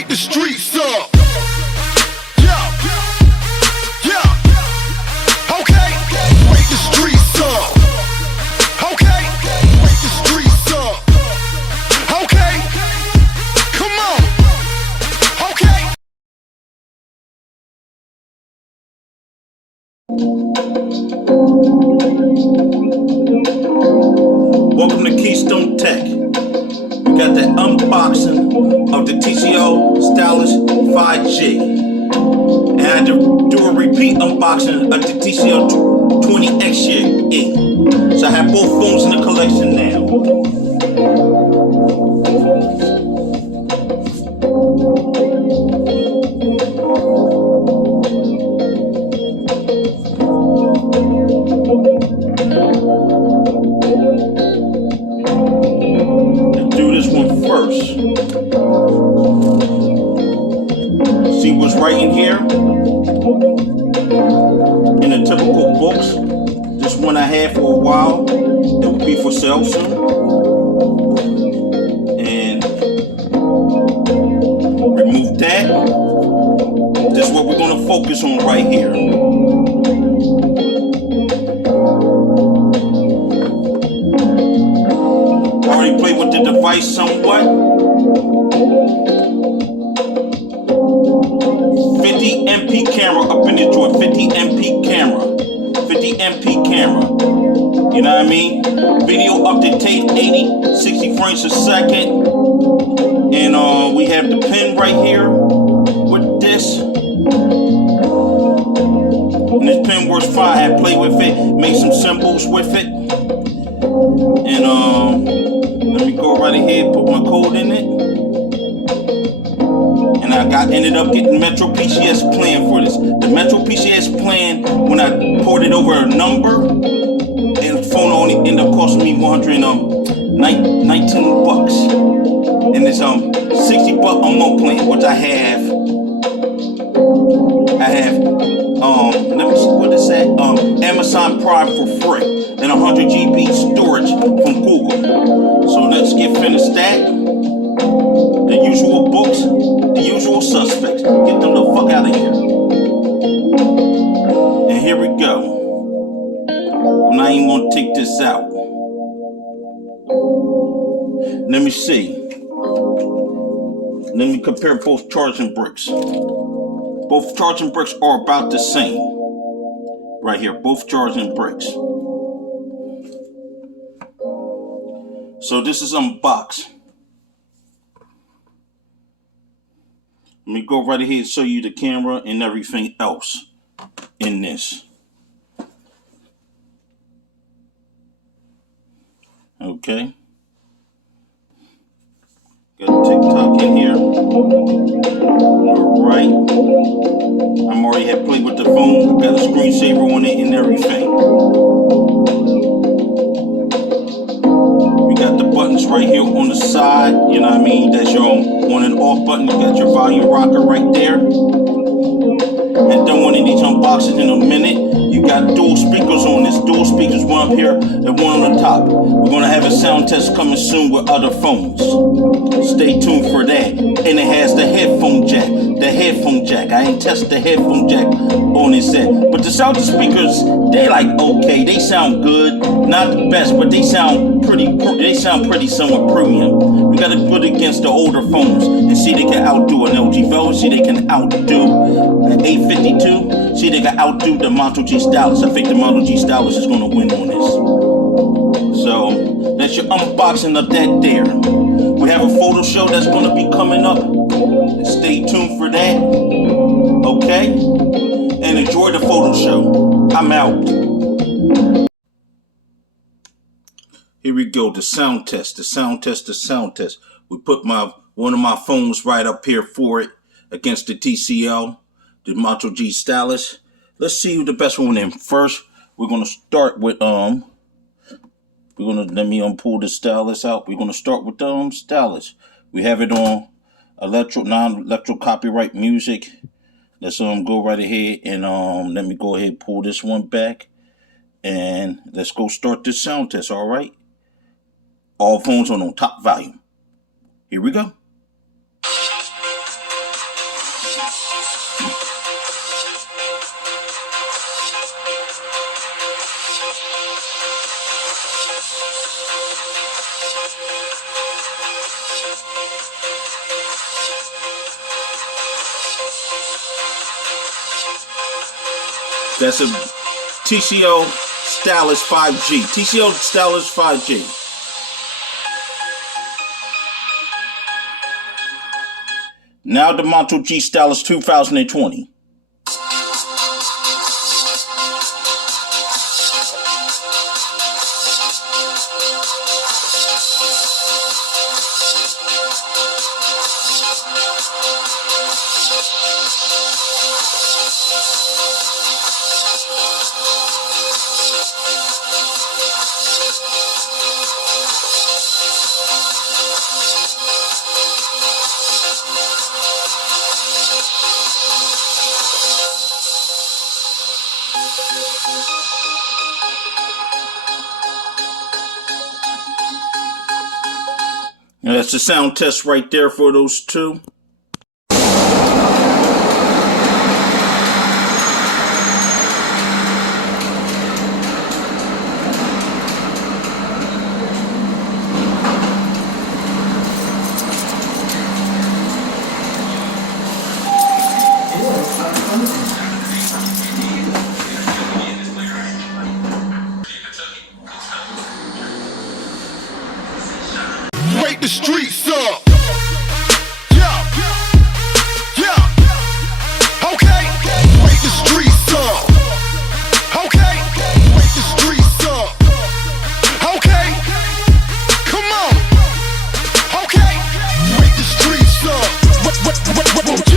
wake the streets up. Yeah, yeah, okay, wake the streets up. Okay, wake the streets up. Okay, come on. Okay. Welcome to Keystone Tech. We got the unboxing of the TCL Stylus 5G. And I had to do a repeat unboxing of the TCL 20XE. So I have both phones in the collection now. First, see what's right in here in the typical books. This one I had for a while. It will be for sale soon. And remove that. This is what we're going to focus on right here. Already played with the device somewhat. 50 MP camera up in the joint. 50 MP camera. 50 MP camera. You know what I mean? Video up to 80, 60 frames a second. And we have the pen right here with this. And this pen works fine. I had played with it, made some symbols with it. And let me go right ahead, put my code in it. And I ended up getting Metro PCS plan for this. The Metro PCS plan, when I ported over a number, and the phone only ended up costing me 19 bucks. And it's 60 buck a month plan, which I have let me see what is that? Amazon Prime for free. And 100 GB storage from Google. So let's get finished that. The usual books, the usual suspects. Get them the fuck out of here. And here we go. I'm not even gonna take this out. Let me see. Let me compare both charging bricks. Both charging bricks are about the same. Right here, both charging bricks. So this is unboxed. Let me go right ahead and show you the camera and everything else in this. Okay. Got TikTok in here. Alright. I'm already had played with the phone. Got a screensaver on it and everything. Got the buttons right here on the side, you know what I mean? That's your on and off button. You got your volume rocker right there. And done one of these unboxings in a minute. You got dual speakers on this. Dual speakers, one up here and one on the top. We're gonna have a sound test coming soon with other phones. Stay tuned for that. And it has the headphone jack. The headphone jack. I ain't tested the headphone jack on this set. But the sound speakers, they like okay. They sound good. Not the best, but they sound pretty. They sound pretty somewhat premium. We gotta put it against the older phones and see they can outdo an LG Velvet. See they can outdo an 852. See they can outdo the Moto G Stylus. I think the Moto G Stylus is gonna win on this. So that's your unboxing of that there. We have a photo show that's gonna be coming up. Stay tuned for that. Okay? And enjoy the photo show. I'm out. Here we go, the sound test, the sound test, the sound test. We put one of my phones right up here for it against the TCL, the Moto G Stylus. Let's see who the best one in. First, we're gonna start with let me pull the Stylus out. We're gonna start with the Stylus. We have it on non-electro copyright music. Let's go right ahead and let me go ahead and pull this one back. And let's go start this sound test, all right? All phones on top volume. Here we go. That's a TCO Stylus 5G. TCO Stylus 5G. Now the Moto G Stylus 2020. And that's the sound test right there for those two. Wake the streets up. Yeah. Yeah. Okay. Wake the streets up. Okay. Wake the streets up. Okay. Come on. Okay. Wake the streets up.